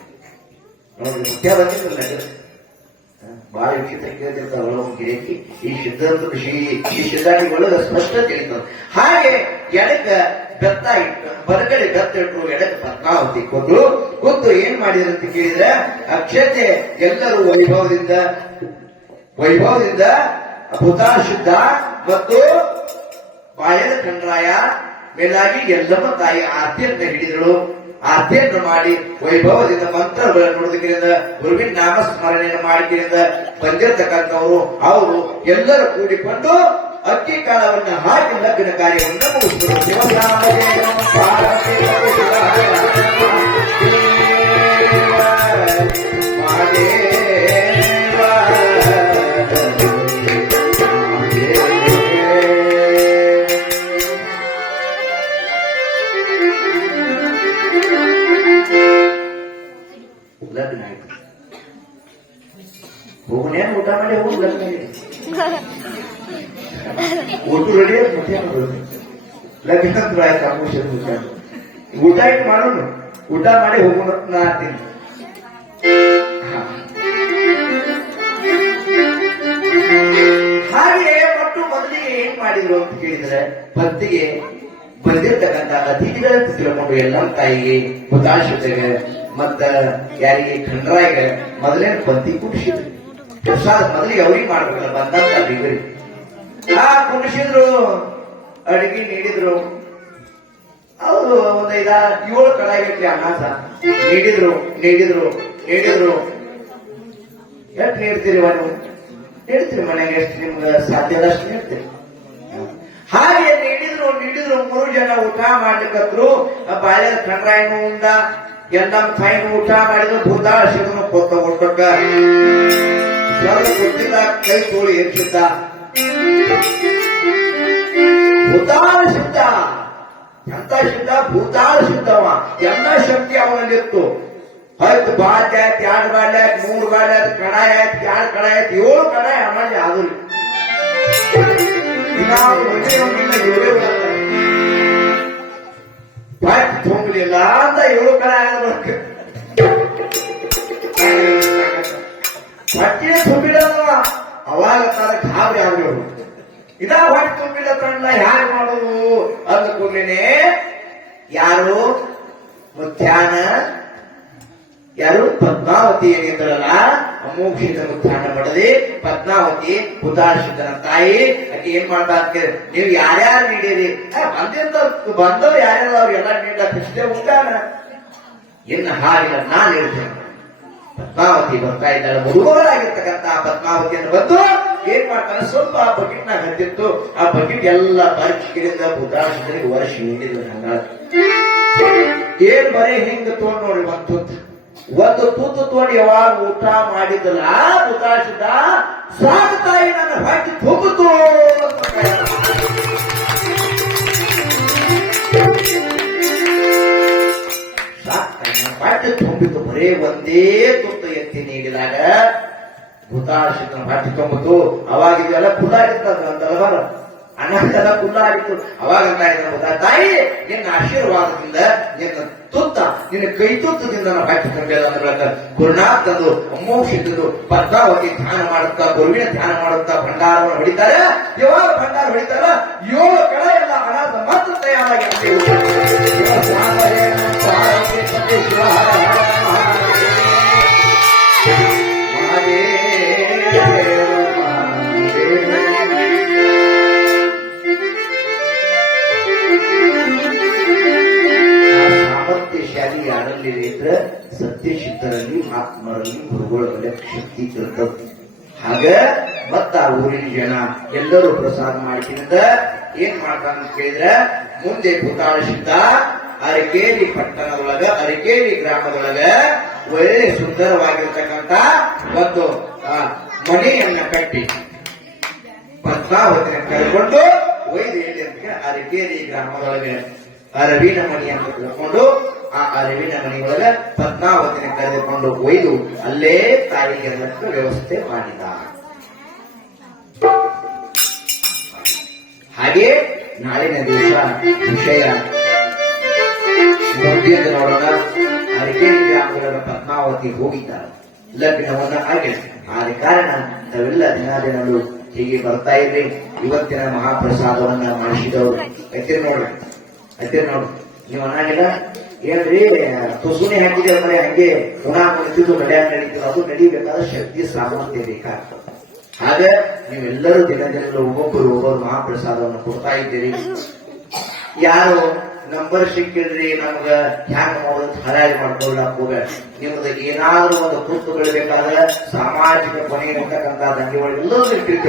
ನೋಡಿ. ಮುಖ್ಯ ಬಂದಿರಲ್ಲ ಬಹಳ ವಿಚಿತ್ರ ಕೇಳ್ತಿರ್ತಾವ ಗಿರಕಿ. ಈ ಸಿದ್ಧಾಂತಗಳು ಸ್ಪಷ್ಟ ತಿಳಿತಾರೆ. ಹಾಗೆ ಎಡಕ ಬೆತ್ತ ಇಟ್ಟು ಬಲಗಡೆ ಬೆತ್ತ ಇಟ್ಟರು, ಎಡಕ ಪದ್ಮಾವತಿ ಕೂತು ಏನ್ ಮಾಡಿದ್ರು ಅಂತ ಕೇಳಿದ್ರೆ ಅಕ್ಷತೆ ಎಲ್ಲರೂ ವೈಭವದಿಂದ ಭೂತಾಶುದ್ಧ ಮತ್ತು ಬಾಯದ ಖಂಡ್ರಾಯ ಮೇಲಾಗಿ ಎಲ್ಲಮ್ಮ ತಾಯಿ ಆರ್ತಿಯನ್ನ ಹಿಡಿದಳು. ಆರ್ತಿಯನ್ನು ಮಾಡಿ ವೈಭವದಿಂದ ಮಂತ್ರಗಳನ್ನು ನುಡಿದಕ್ಕಿಂದ ಗುರುವಿನ ನಾಮಸ್ಮರಣೆಯನ್ನು ಮಾಡಿದ್ರಿಂದ ಬಂದಿರತಕ್ಕಂಥವರು ಅವರು ಎಲ್ಲರೂ ಕೂಡಿಕೊಂಡು ಅಕ್ಕಿ ಕಾಳವನ್ನು ಹಾಕಿ ಲಗ್ನ ಕಾರ್ಯವನ್ನು ಮುಗಿಸಿದರು. ಲಗ್ನ ಆಯ್ತು. ಹೋಗನೇನು ಊಟ ಮಾಡಿ ಹೋಗಿ ಲಗ್ನ ಊಟ ರೆಡಿ ಲಗ್ನ ಆಯ್ತು. ಆಮೋಷನ್ ಊಟ ಇಟ್ಟು ಮಾಡೋಣ, ಊಟ ಮಾಡಿ ಹೋಗೋಣ ನಾ ಅಂತೀನಿ. ಹಾಗೆ ಮತ್ತು ಮೊದಲಿಗೆ ಏನ್ ಮಾಡಿದ್ರು ಅಂತ ಕೇಳಿದ್ರೆ ಪತ್ತಿಗೆ ಬಂದಿರ್ತಕ್ಕಂಥ ಅತಿಥಿಗಳಂತ ತಿಳ್ಕೊಂಡು ಎಲ್ಲ ತಾಯಿಗೆ ಹುತಾಶತೆಗೆ ಮತ್ತ ಯಾರಿಗೆ ಖಂಡ್ರಾಯಿಗೆ ಮೊದಲೇ ಪಂಕ್ತಿ ಕುಡಿಸಿದ್ರು. ಪ್ರಸಾದ ಮೊದಲಿಗೆ ಅವ್ರಿಗೆ ಮಾಡ್ಬೇಕಲ್ಲ ಬಂದಂತ ಬೀಗರಿ ಕುಣಿಸಿದ್ರು, ಅಡಿಗೆ ನೀಡಿದ್ರು. ಅವರು ಒಂದ್ 7 ಕಡಾಯಿ ಗಟ್ಲೆ ಅನ್ನ ನೀಡಿದ್ರು ನೀಡಿದ್ರು ನೀಡಿದ್ರು. ಎಷ್ಟು ನೀಡ್ತೀರಿ ನೀವು? ನೀಡ್ತೀರಿ ಮನೆಗೆ ಎಷ್ಟು ನಿಮ್ಗೆ ಸಾಧ್ಯ ಅಷ್ಟು ನೀಡ್ತೀರಿ. ಹಾಗೆ ನೀಡಿದ್ರು ನೀಡಿದ್ರು. 3 ಜನ ಊಟ ಮಾಡ್ಲಿಕ್ಕತ್ರು. ಬಾಳೆ ಕಣ್ರಾಯನು ಉಂಡ, ಎಲ್ಲ ಫೈನ್ ಊಟ ಮಾಡಿದ್ರು. ಭೂತಾಳ ಶಿವನು ಕೊತ್ತ ಕೊಟ್ಟಕ್ಕ ಕೊಟ್ಟಿದ್ದ ಕೈ ತೋಳಿ ಎರ್ಸಿದ್ದ. ಭೂತಾಳ ಶುದ್ಧ, ಎಂತ ಶುದ್ಧ? ಭೂತಾಳ ಶುದ್ಧವ. ಎಲ್ಲ ಶಕ್ತಿ ಅವನಲ್ಲಿತ್ತು. 10 ಬಾಜ್ ಆಯ್ತು, 2 ಬಾಳೆ ಆಯ್ತು, 3 ಬಾಳೆ ಆಯ್ತು, ಕಡಾಯಿ ಆಯ್ತು, 2 ಕಡಾಯಿ ಆಯ್ತು, 7 ಕಡಾಯಿ ಅಮ್ಮಲ್ಲಿ ಆದ್ರು. ತುಂಗಲಿಲ್ಲ ಅಂತ 7 ಕಡಾಯಿ ಆಗಬೇಕು. ಹೊಟ್ಟೆ ತುಂಬಿಡಲ್ವ ಅವಾಗ ತರ ಗಾಬರಿ ಆಗ್ಬೇಕು. ಹೊಟ್ಟೆ ತುಂಬಿಲ್ಲ ತಂಡ ಹ್ಯಾಗ ಮಾಡೋದು ಅಂದ ಕೂಡಲೇನೆ ಯಾರು ಮುತ್ಯಾನ, ಯಾರು ಪದ್ಮಾವತಿ ಏನಿದ್ರಲ್ಲ, ಅಮೋಘಿತ ಮುತ್ಯಾನ ಮಾಡದೆ ಪದ್ಮಾವತಿ ಹುತಾಶಿತನ ತಾಯಿ. ಆಕೆ ಏನ್ ಮಾಡ್ತಾ ಇರ್ತೀರಿ? ನೀವು ಯಾರ್ಯಾರು ನೀಡಿರಿ ಬಂದವ್ರು ಯಾರ್ಯಾರು ಅವ್ರಿಗೆಲ್ಲ ನೀಡಕ್ಕೆ ಉಂಟಾನ. ಇನ್ನು ಹಾಗಿಲ್ಲ, ನಾನು ಹೇಳ್ತೇನೆ. ಪದ್ಮಾವತಿ ಬರ್ತಾ ಇದ್ದಾಳೆ. ಮುಡುಗರಾಗಿರ್ತಕ್ಕಂಥ ಪದ್ಮಾವತಿಯನ್ನು ಬಂದು ಏನ್ ಮಾಡ್ತಾನೆ, ಸ್ವಲ್ಪ ಆ ಬಕೆಟ್ ನಾಗ ಹತ್ತಿತ್ತು. ಆ ಬಕೆಟ್ ಎಲ್ಲ ಬರ್ಕಿಡಿಂದ ಹುತಾಶಿತನಿಗೆ ವರ್ಷ ನೀಡಿದ್ರು. ಏನ್ ಬರೀ ಹಿಂಗ ತಗೊಂಡ್ ನೋಡಿ, ಒಂದು ತೂತು ತೋಡಿ ಯಾವಾಗ ಊಟ ಮಾಡಿದ್ರಲ್ಲ ಹುತಾಶಿತ, ಸಾಕು ತಾಯಿ ನನ್ನ ಹೊಟ್ಟೆ ತುಂಬಿತು ಹೊಟ್ಟೆ ತುಂಬಿತು. ಬರೇ ಒಂದೇ ತುತ್ತು ಎತ್ತಿ ನೀಡಿದಾಗ ಹುತಾಶಿತನ ಹೊಟ್ಟೆ ತುಂಬಿತು. ಅವಾಗ ಇದೆಲ್ಲ ಕುಲ್ಲಾಗಿರ್ತದ ಅನ್ನಕ್ಕೆಲ್ಲ ಕುಲ್ಲಾಗಿತ್ತು. ಅವಾಗ ತಾಯಿ, ನಿನ್ನ ಆಶೀರ್ವಾದದಿಂದ, ನಿನ್ನ ತುತ್ತ, ನಿನ್ನ ಕೈ ತುತ್ತದಿಂದ ನಾವು ಹೊಟ್ಟೆ ತುಂಬಿಲ್ಲ ಅಂದ್ರೆ ಗುರುನಾಥ್ ತಂದು ಅಮೋಘಿದ್ದು ಪದ್ಮಾವತಿ ಧ್ಯಾನ ಮಾಡುತ್ತಾ, ಗುರುವಿನ ಧ್ಯಾನ ಮಾಡುತ್ತಾ ಭಂಡಾರವನ್ನು ಹೊಡಿತಾರೆ. ಯಾವಾಗ ಭಂಡಾರ ಹೊಡಿತಾರ 7 ಕಡ ಎಲ್ಲ ಹಣದ ಮಾತ್ರ ತಯಾರಾಗಿ ಸಾಮರ್ಥ್ಯಶಾಲಿ ಯಾರಲ್ಲಿ ಇದ್ರೆ ಸತ್ಯಶುದ್ಧರಲ್ಲಿ, ಮಹಾತ್ಮರಲ್ಲಿ, ಗುರುಗಳಲ್ಲಿ ಶಕ್ತಿ ಇರ್ತದೆ. ಹಾಗ ಮತ್ತ ಆ ಊರಿನ ಜನ ಎಲ್ಲರೂ ಪ್ರಸಾದ ಮಾಡಿದ ಏನ್ ಮಾಡ್ತಾನ ಅಂತ ಕೇಳಿದ್ರೆ, ಮುಂದೆ ಭೂತಾಳ ಸಿದ್ಧ ಅರಕೇರಿ ಪಟ್ಟಣದೊಳಗ, ಅರಕೇರಿ ಗ್ರಾಮದೊಳಗ ಒಳ್ಳೆ ಸುಂದರವಾಗಿರ್ತಕ್ಕಂಥ ಒಂದು ಮನೆಯನ್ನ ಕಟ್ಟಿ ಪದ್ಮಾವತಿನ ಕರೆಕೊಂಡು ಒಯ್ದು ಎಲ್ಲಿ ಅಂತ ಅರಕೇರಿ ಗ್ರಾಮದೊಳಗೆ ಅರವಿನ ಮಣಿ ಅಂತ ತಿಳ್ಕೊಂಡು ಆ ಅರವಿನ ಮನೆಯೊಳಗ ಪದ್ಮಾವತಿನ ಕರೆದುಕೊಂಡು ಒಯ್ದು ಅಲ್ಲೇ ತಾಯಿಗೆ ವ್ಯವಸ್ಥೆ ಮಾಡಿದ. ಹಾಗೆ ನಾಳಿನ ದಿವಸ ವಿಷಯ ಮುಂದಿನ ನೋಡೋಣ. ಅರಕೇರಿ ಗ್ರಾಮಗಳ ಪದ್ಮಾವತಿ ಹೋಗಿದ್ದಾರೆ, ಲಗ್ನವನ್ನ ಆಗಿದೆ. ಆದ ಕಾರಣ ನಾವೆಲ್ಲ ದಿನಗಳು ಹೀಗೆ ಬರ್ತಾ ಇದ್ರಿ. ಇವತ್ತಿನ ಮಹಾಪ್ರಸಾದವನ್ನ ಮಾಡಿಸಿದವರು ಎತ್ತಿರ ನೋಡ್ರಿ, ನೀವು ಅನ್ನಂಗಿಲ್ಲ ಏನ್ರಿ ತುಸುನೆ ಹಾಕಿದ್ರೆ ಮನೆ ಹಂಗೆ ಪುನಃ ಕುಳಿತಿದ್ದು ನಡೀತದೆ. ಅದು ನಡೀಬೇಕಾದ್ರೆ ಶಕ್ತಿ ಸಾಮರ್ಥ್ಯ ಬೇಕಾಗ್ತದೆ. ಹಾಗೆ ನೀವೆಲ್ಲರೂ ದಿನಗಳು ಒಬ್ಬೊಬ್ಬರು ಮಹಾಪ್ರಸಾದವನ್ನು ಕೊಡ್ತಾ ಇದ್ದೀರಿ. ಯಾರು ನಂಬರ್ ಸಿಕ್ಕಿದ್ರಿ ನಮ್ಗ ಹ್ಯಾಂಗ ಮಾಡೋದು ಹರಾಜ್ ಮಾಡ್ಕೊಳ್ಳಕ್ ಹೋಗ. ನಿಮ್ದು ಏನಾದ್ರೂ ಒಂದು ಕೂತು ಬೆಳಬೇಕಾದ್ರೆ ಸಾಮಾಜಿಕ ಕೊನೆಗೆ ಇರ್ತಕ್ಕಂಥ ದಂಗೆ ಒಳಗೆ ಎಲ್ಲರೂ ಇಟ್ಟಿರ್ತೀವಿ.